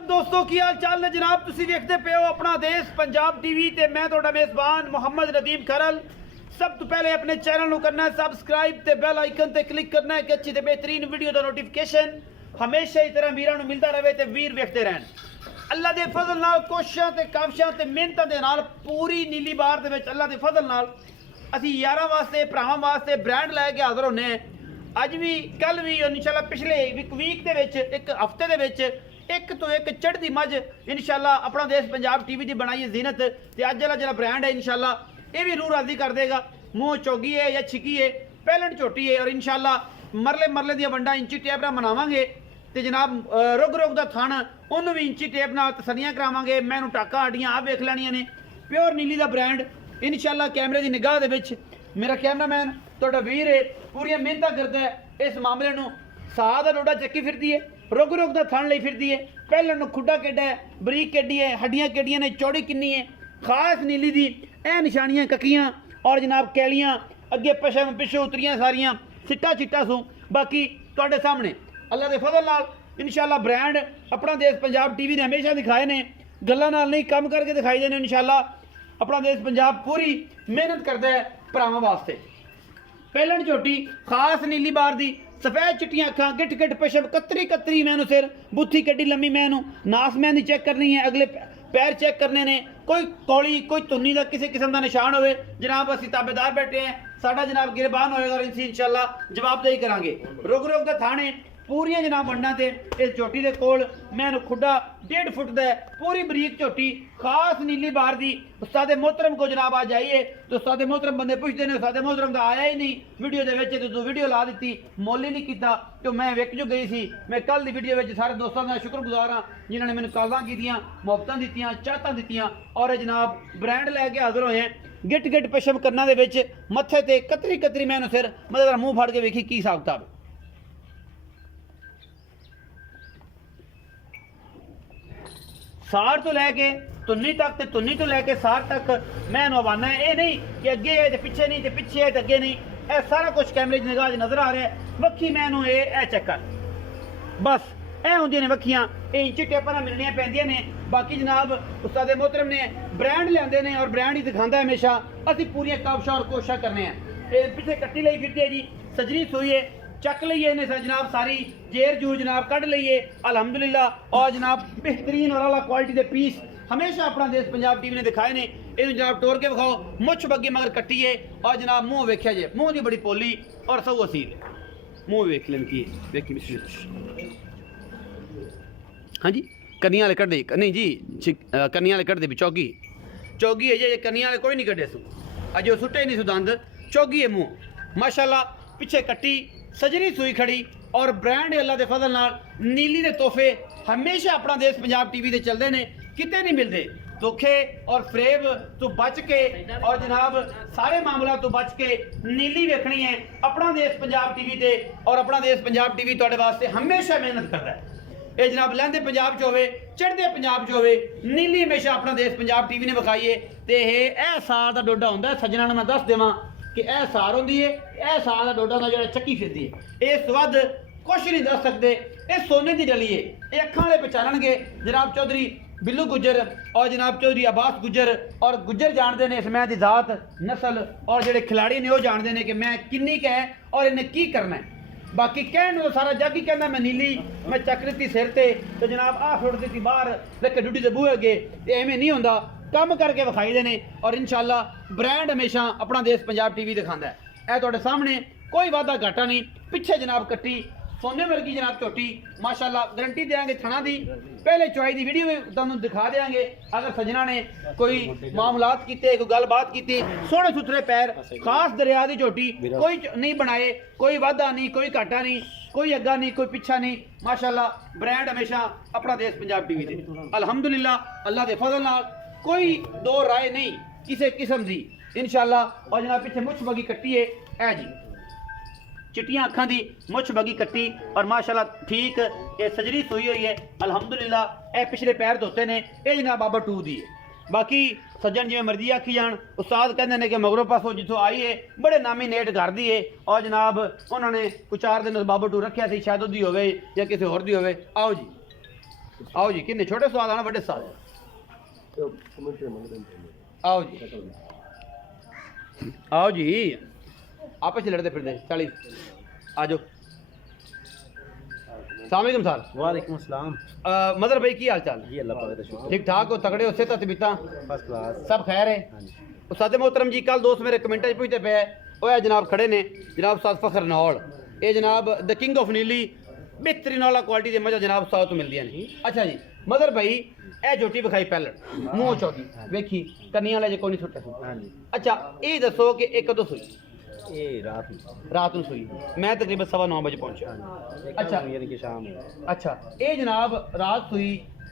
दोस्तों की हाल चाल ने जनाब तुसी देखते पे हो अपना देश पंजाब टीवी ते मैं ਤੁਹਾਡਾ मेज़बान मोहम्मद नदीम खरल। सब तो पहले अपने चैनल को करना है सबसक्राइब ते बेल आइकन ते क्लिक करना है कि अच्छी ते बेहतरीन वीडियो का नोटिफिकेशन हमेशा ही तरह वीरां नूं मिलता रहे ते वीर वेखते रहन। अल्लाह दे फजल नाल कोशिशां ते काविशां ते मेहनतां दे नाल पूरी नीली बार दे विच अल्लाह दे फजल नाल असीं यारां वास्ते भरावां वास्ते ब्रांड लैके हाज़र होने अज भी कल भी इंशाल्लाह पिछले वीक दे विच एक हफ्ते दे विच एक तो एक चढ़ती मझ इंशाल्लाह अपना देश पंजाब टीवी की बनाई है जीनत ते अज वाला जो ब्रांड है इंशाल्लाह ये भी रूह राजी कर देगा। मुँह चौगी है या छिकी है पैलेंट झोटी है और इंशाल्लाह मरले मरले दी वंडा इंची टेप नाल बनावांगे ते जनाब रुग रुग दा थण उन्होंने भी इंची टेप नाल तसलियां करावांगे। मैनू टाका हड्डियां आप वेख लैणियां ने प्योर नीली दा ब्रांड इंशाल्लाह कैमरे की निगाह दे विच मेरा कैमरामैन तुहाडा वीर है पूरियां मेहनतां करदा है इस मामले नूं साह दा डोडा चक्की फिरदी है रुग रुग का थण लई फिरदी है पहले खुडा केडा है बरीक केडी है हड्डियां केडियां ने चौड़ी किन्नी है खास नीली दी ए निशानियां ककियां और जनाब कैलियां अगे पछम पिछे उतरियां सारियां सिट्टा चिट्टा सूं बाकी तुहाडे सामने अल्लाह दे फजल नाल इंशाल्लाह ब्रांड अपना देश पंजाब टीवी ने हमेशा दिखाए ने गल्लां नाल नहीं कम करके दिखाई देने इंशाल्लाह अपना देश पंजाब पूरी मेहनत करता है भरावां वास्ते। पैलेंट झोटी खास नीली बार दी सफेद चिट्टियां अखां गिट गिट पछम कतरी कतरी मैनू सिर बुत्थी कड्डी लम्मी मैनू नास मैन चेक करनी है अगले पैर चेक करने ने कोई कौली कोई तुन्नी का किसी किस्म का निशान होवे जनाब असीं ताबेदार बैठे हैं साडा जनाब गिरबान होएगा और इनसी इंशाल्लाह जवाबदेही करांगे। रुग रुग दा थाने पूरियां जनाब वंडा ते इस झोटी दे कोल मैनू खुडा 1.5 फुट दा पूरी बरीक झोटी खास नीली बार दी उस्ताद मोहतरम को जनाब आ जाइए तो उस्ताद मोहतरम बंदे पुछते ने उस्ताद मोहतरम का आया ही नहीं वीडियो दे विच तो तू वीडियो ला दी मोल ही नहीं किया तो मैं विक जो गई सी। मैं कल दी वीडियो विच सारे दोस्तों का शुक्रगुजार हाँ जिन्होंने मैंने कॉलां कीतियां मुहब्बतां दित्तियां चाहतां दित्तियां और जनाब ब्रांड लैके हाज़र होए हैं गिट गिट पछम करना दे विच मत्थे ते कतरी कतरी मैनू सिर मतलब मूँह फाड़ के वेखी की हिसाब किताब सार तो लैके तुन्नी तक ते तुन्नी तो लैके सार तक मैं नवाना है ये नहीं कि अगे है तो पिछे नहीं तो पिछे है तो अगे नहीं यह सारा कुछ कैमरे की निगाह नजर आ रहा है। वक्खी मैनू ये चेक कर बस ए होंदियां ने वक्खियां ये इंची टेपां नाल मिलनियां पैंदियां ने बाकी जनाब उस्ताद मोहतरम ने ब्रांड लियाते हैं और ब्रांड ही दिखाता है हमेशा असीं पूरियां काबशां और कोशिशां करने हैं। पिछे कट्टी लई फिरदी है जी सजनी सूई है चक लीए ने जनाब सारी जेर जू जनाब कढ़ लीए अल्हम्दुलिल्लाह और जनाब बेहतरीन और अला क्वालिटी के पीस हमेशा अपना देश पंजाब टीवी ने दिखाए ने इन जनाब तोड़ के विखाओ मुछ बग्गी मगर कट्टी है और जनाब मुँह वेख्या जे मुँह की बड़ी पोली और सौ असील मुँह वेख लें की वेखी हाँ जी कनिया वाले कढ़ दे नहीं जी कनिया वाले कढ़ दे भी चौगी चौगी है जे कनिया वाले कोई नहीं कढ़े सू अजे सुटे नहीं सू दंद चौगी है मुँह माशाल्लाह पिछे कट्टी सजनी सुई खड़ी और ब्रांड अल्लाह के फजल नाल नीली के तोहफे हमेशा अपना देश पंजाब टीवी के चलते हैं कितने नहीं मिलते धोखे और फ्रेब तो बच के और जनाब सारे मामलों तो बच के नीली वेखनी है अपना देश पंजाब टीवी ते और अपना देश पंजाब टीवी तुहाडे वास्ते हमेशा मेहनत करता है। ये जनाब लहंदे पंजाब च होवे चढ़दे पंजाब च होवे नीली हमेशा अपना देश पंजाब टीवी ने विखाई है ते यह सार का डोडा होंदा सज्जना मैं दस देवां कि यह सार होंदी है यह सार का डोडा होंदा जिहड़ा चक्की फिरदी है इस वध कुछ नहीं दस सकते ये सोने की डली है ये अखां वाले पहचानणगे जनाब चौधरी बिल्लू गुज्जर और जनाब चौधरी अब्बास गुज्जर और गुज्जर जानते हैं इस मैं की जात नस्ल और जोड़े खिलाड़ी ने वो जानते हैं कि मैं किन्नी क है और इन्हें की करना है। बाकी कहने तो सारा जग ही कहना मैं नीली मैं चक दी सिर से तो जनाब आ सुट दी बाहर लेके ड्यूटी से बूहे अगे एवें नहीं होंदा कम करके विखाई देने और इंशाल्लाह ब्रांड हमेशा अपना देश पंजाब टीवी दिखाता है। यह तुहाडे सामने कोई वादा घाटा नहीं पिछे जनाब कट्टी सोने वर्गी जनाब झोटी माशाल्लाह गारंटी देंगे थना दी पहले चुआई की वीडियो भी तुहानूं दिखा देंगे अगर सजना ने कोई मामलात किए कोई गलबात की सोहने सुथरे पैर खास दरिया की झोटी कोई नहीं बनाए कोई वादा नहीं कोई घाटा नहीं कोई अग्गा नहीं कोई पिछा नहीं माशाल्लाह ब्रांड हमेशा अपना देश पंजाब टीवी से अल्हम्दुलिल्लाह अल्लाह के फजल नाल कोई दो राय नहीं किसी किस्म की इंशाल्लाह। और जनाब पिछे मुछ बगी कट्टी है ए जी चिट्टियां अखां दी मुछ बगी कट्टी और माशाल्लाह ठीक ये सजरी सुई हुई है अल्हम्दुलिल्लाह। ए पिछले पैर धोते ने ये जनाब बाबा टू दी है बाकी सज्जन जिवें मर्जी आखी जान उस्ताद कहते हैं कि मगरों पासों जितों आई है बड़े नामी नेट घर दी है और जनाब उन्होंने कुछ 4 दिन बाबा टू रखा सी शायद उदी होवे या किसी होर दी होवे। आओ जी आओ जी किन्ने छोटे स्वाद आना बड़े स्वाद आओ जी आओ जी आपस में लड़ते फिरते 40 आ जाओ सलाम सर वालेकुम अस्सलाम। मदर भाई की हाल चाल जी अल्लाह पाक दा शुक्र। ठीक ठाक हो तगड़े हो सेहत तबीयतां फर्स्ट क्लास। सब खैर है हाँ जी। उस्ताद मोहतरम जी कल दोस्त मेरे कमेंटा पूछते पे ओए जनाब खड़े ने जनाब उस्ताद फखर नौल ये जनाब द किंग ऑफ नीली बेहतरीन वाला क्वालिटी दे मजा जनाब उस्ताद तो मिलदी नहीं। अच्छा जी मदर भाई ए झोटी विखाई पैलट मुंह चौकी वेखी कन्नियां वाले जे कोई नहीं छुट्टे हाँ जी। अच्छा ये दसो कि एक कदों सुई ये रात रात ਨੂੰ ਸੂਈ मैं तकरीबन 9:15 बजे पहुंचा। अच्छा यानी कि शाम हो। अच्छा ये जनाब रात सुई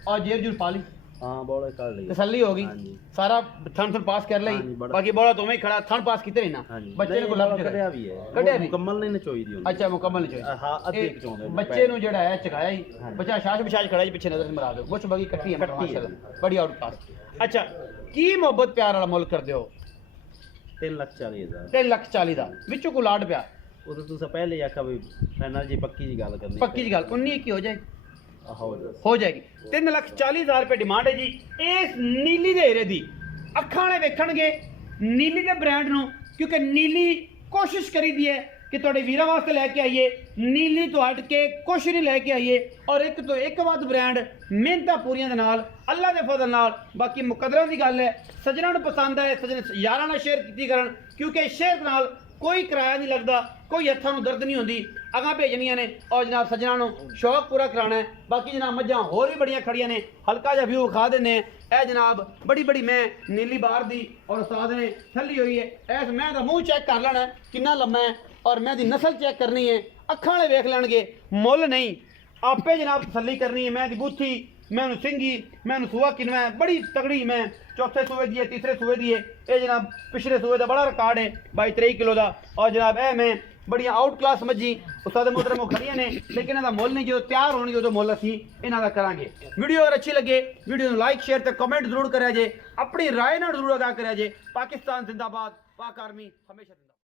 और जेब जूर पाली हाँ बॉल कर ली। तसल्ली होगी हाँ जी। सारा थन पास कर ली हाँ जी, बड़ा- बाकी बड़ा तो मैं ही खड़ा थन पास किते नहीं ना हाँ जी। बच्चे ने को लग कढ़िया भी है। कढ़िया भी। मुकम्मल नहीं नचोई दी ਉਹਨੇ। अच्छा मुकम्मल नहीं चाहिए हाँ अद्धे क चोंदे ने। बच्चे नु जेड़ा है चकाया ही हाँ जी। बच्चा शाश बिशाश खड़ा ही पीछे नजर से मरा दो कुछ बाकी कट्टी है कट्टी है। माशाल्लाह बड़ी आउट क्लास। अच्छा की मोहब्बत प्यार वाला मुल्क कर दियो 3,40,000। 3,40,000 ਦਾ ਵਿੱਚੋਂ ਕੋ ਲਾਡ ਪਿਆ ਉਹ ਤਾਂ ਤੁਸੀਂ ਪਹਿਲੇ ਹੀ ਆਖਿਆ ਵੀ ਫਾਈਨਲ ਜੀ ਪੱਕੀ ਜੀ ਗੱਲ ਕਰਨੀ। पक्की जी गल 19 की हो जाएगी हो जाए। हो जाएगी 3,40,000 रुपए डिमांड है जी इस नीली दे हीरे दी अखां वाले वेखणगे नीली दे ब्रांड ਨੂੰ ਕਿਉਂਕਿ ਨੀਲੀ ਕੋਸ਼ਿਸ਼ ਕਰੀਦੀ ਹੈ ਕਿ ਤੁਹਾਡੇ ਵੀਰਾਂ ਵਾਸਤੇ ਲੈ ਕੇ ਆਈਏ ਨੀਲੀ ਤੋਂ ਹਟ ਕੇ ਕੁਛ ਨਹੀਂ ਲੈ ਕੇ ਆਈਏ ਔਰ ਇੱਕ ਤੋਂ ਇੱਕ ਵੱਧ ਬ੍ਰਾਂਡ ਮਿਹਨਤਾਂ ਪੂਰੀਆਂ ਦੇ ਨਾਲ ਅੱਲਾ ਦੇ ਫਜ਼ਲ ਨਾਲ ਬਾਕੀ ਮੁਕੱਦਰਾਂ ਦੀ ਗੱਲ ਹੈ ਸੱਜਣਾ ਨੂੰ ਪਸੰਦ ਆਏ ਸੱਜਣ ਯਾਰਾਂ ਨਾਲ ਸ਼ੇਅਰ ਕੀਤੀ ਕਰਨ ਕਿਉਂਕਿ ਸ਼ੇਅਰ ਨਾਲ ਕੋਈ ਕਿਰਾਇਆ ਨਹੀਂ ਲੱਗਦਾ ਕੋਈ ਹੱਥਾਂ ਨੂੰ ਦਰਦ ਨਹੀਂ ਹੁੰਦੀ ਅਗਾਂ ਭੇਜਣੀਆਂ ਨੇ ਔਰ ਜਨਾਬ ਸੱਜਣਾ ਨੂੰ ਸ਼ੌਕ ਪੂਰਾ ਕਰਾਉਣਾ ਹੈ ਬਾਕੀ ਜਨਾਬ ਮੱਝਾਂ ਹੋਰ ਵੀ ਬੜੀਆਂ ਖੜੀਆਂ ਨੇ ਹਲਕਾ ਜਿਹਾ ਵਿਊ ਵਿਖਾ ਦਿੰਦੇ ਇਹ ਜਨਾਬ ਬੜੀ ਬੜੀ ਮੈਂ ਨੀਲੀ ਬਾਰ ਦੀ ਔਰ ਉਸਤਾਦ ਨੇ ਥੱਲੀ ਹੋਈ ਹੈ ਇਸ ਮੈਂ ਦਾ ਮੂੰਹ ਚੈੱਕ ਕਰ ਲੈਣਾ ਕਿੰਨਾ ਲੰਮਾ ਹੈ ਔਰ ਮੈਂ ਦੀ ਨਸਲ ਚੈੱਕ ਕਰਨੀ ਹੈ ਅੱਖਾਂ ਵਾਲੇ ਵੇਖ ਲੈਣਗੇ ਮੁੱਲ ਨਹੀਂ ਆਪੇ ਜਨਾਬ ਤਸੱਲੀ ਕਰਨੀ ਹੈ ਮੈਂ ਦੀ ਬੂਥੀ मैं सिंगी मैं सूआ किनवा है बड़ी तगड़ी मैं चौथे सूए दी है तीसरे सूए दी है ये जनाब पिछले सूए का बड़ा रिकॉर्ड है 22-23 किलो का और जनाब ए मैं बड़िया आउट क्लास मज्जी उस्ताद मोहतरम खड़िया ने लेकिन इनका मुल नहीं जो तैयार होने जो मुल असी इन्हों का करांगे वीडियो अगर अच्छी लगे वीडियो को लाइक शेयर ते कमेंट जरूर करा जे अपनी राय ना जरूर अदा करा जे पाकिस्तान जिंदाबाद पाक आर्मी हमेशा